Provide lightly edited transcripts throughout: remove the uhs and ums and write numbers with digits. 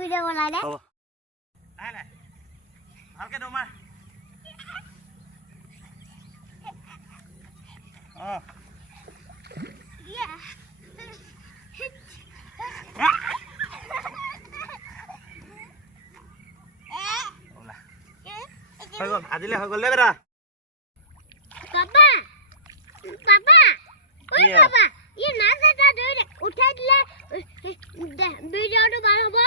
Video বনাই দে হ'ব নাই নাই ভালকে দমাৰ হৈ গ'ল আজিলে হৈ গ'ল দে বেটা পাপা পাপা ঐ পাপা এই নাচ এটা ধৰি উঠাই দিলে ভিডিওটো ভাল হ'ব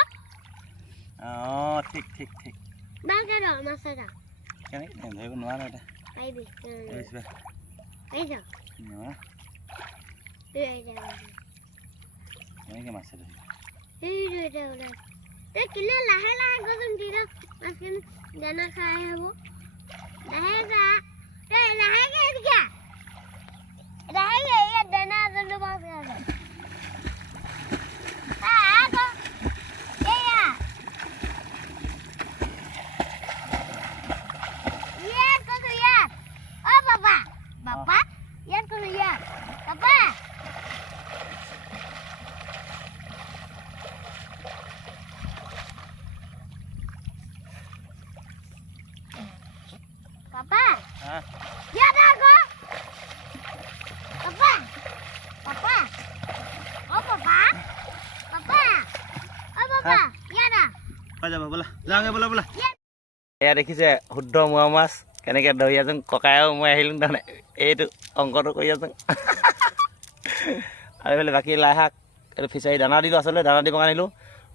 ঠিক ঠিক ঠিক ভালকে ৰ মাছ এটা কেনেকৈ ধৰিব নোৱাৰো এটা পাৰিবি পাৰিছোঁ পাৰিছ কেনেকৈ মাছ ধৰিব তই কিনে লাহে লাহে গছন দি মাছখিনি দানা খাই হ'ব লাহে যা তই লাহেকে দিকা লাহেকে ইয়াত দানা জন্তু মাছ খাই Papa, yan ko na yan. Papa! Papa! Yan ako! Papa! Papa! Oh, Papa! Papa! Oh, Papa! Yan ah! হৈ যাব বোলা যাওঁগে বোলা বোলা এয়া দেখিছে শুদ্ধ মোৱা মাছ কেনেকৈ ধৰি আছোঁ ককায়েও মই আহিলোঁ তাৰমানে এইটো অংকটো কৰি আছোঁ আৰু এইফালে বাকী লাই শাক এইটো ফিচাৰী দানা দিলোঁ আচলতে দানা দিবৰ কাৰণে আহিলোঁ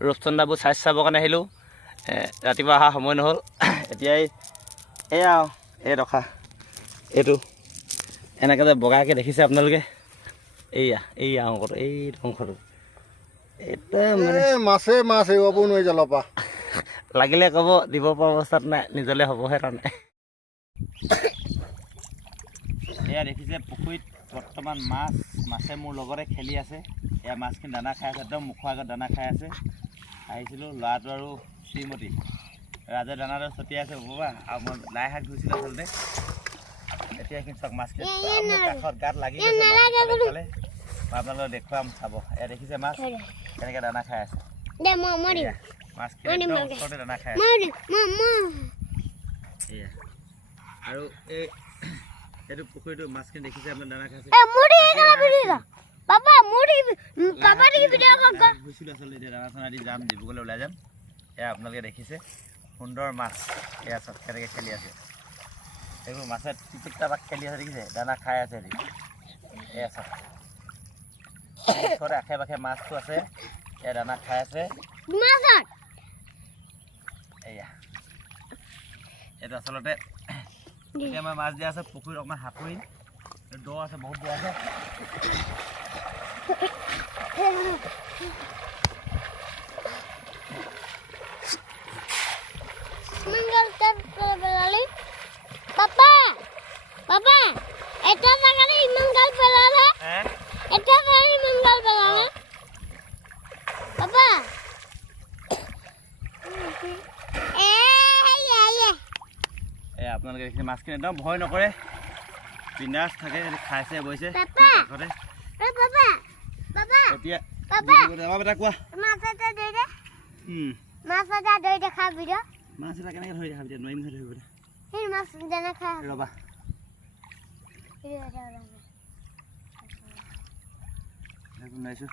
ৰূপচন্দাবোৰ চাইজ চাবৰ কাৰণে আহিলোঁ ৰাতিপুৱা অহা সময় নহ'ল এতিয়াই এয়া এই ৰখা এইটো এনেকৈ যে বগাকৈ দেখিছে আপোনালোকে এইয়া অংকটো এইটো অংকটো এইটো মানে মাছে মাছ এৰিব নোৱাৰি জালৰ পৰা লাগিলে ক'ব দিব পৰা অৱস্থাত নাই নিজলৈ হ'বহে তাৰমানে এয়া দেখিছে পুখুৰীত বৰ্তমান মাছে মোৰ লগতে খেলি আছে এয়া মাছখিনি দানা খাই আছে একদম মুখৰ আগত দানা খাই আছে আহিছিলোঁ ল'ৰাটো আৰু শ্ৰীমতী ৰাজে দানাটো ছটিয়াই আছে বাবা আৰু মই লাই শাক ধুইছিলোঁ আচলতে এতিয়া এইখিনি চাওক মাছখিনি কাষত গাত লাগি গৈছে আপোনালোকক দেখুৱাম চাব এয়া দেখিছে মাছ কেনেকৈ দানা খাই আছে মাছখিনি একদম ওচৰতে দানা খাই আছে এয়া আৰু এইটো পুখুৰীটো মাছখিনি দেখিছে আপোনাৰ দানা খাইছে ধুইছিলোঁ আচলতে এতিয়া দানা চানা দি যাম ডিব্ৰুগড়লৈ ওলাই যাম এয়া আপোনালোকে দেখিছে সুন্দৰ মাছ এয়া চব কেনেকৈ খেলি আছে এইবোৰ মাছে টিপিক টাপাক খেলি আছে দেখিছে দানা খাই আছে এয়া চব ওচৰতে আশে পাশে মাছটো আছে এয়া দানা খাই আছে এয়া এইটো আচলতে এতিয়া আমাৰ মাছ দিয়া আছে পুখুৰীত অকণমান সাঁতুৰিম দ আছে বহুত দ আছে Papa, Papa, এটা জায়গাতে ইমান গাল পেলালে এটা জায়গাতে ইমান গাল পেলালে Papa আপোনালোকে দেখিছে মাছখিনি একদম ভয় নকৰে বিন্দাছ থাকে খাইছে বৈছে এতিয়া এটা কোৱা মাছ এটা ধৰি দে মাছ এটা ধৰি দে খাবি ৰ মাছ এটা কেনেকৈ ধৰি দেখাবি এতিয়া নোৱাৰিম ধৰি ধৰিবলৈ সেই মাছ দানা খাই ৰ'বা নোৱাৰিছোঁ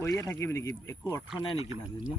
কৈয়ে থাকিবি নেকি একো অৰ্থ নাই নেকি নাজানো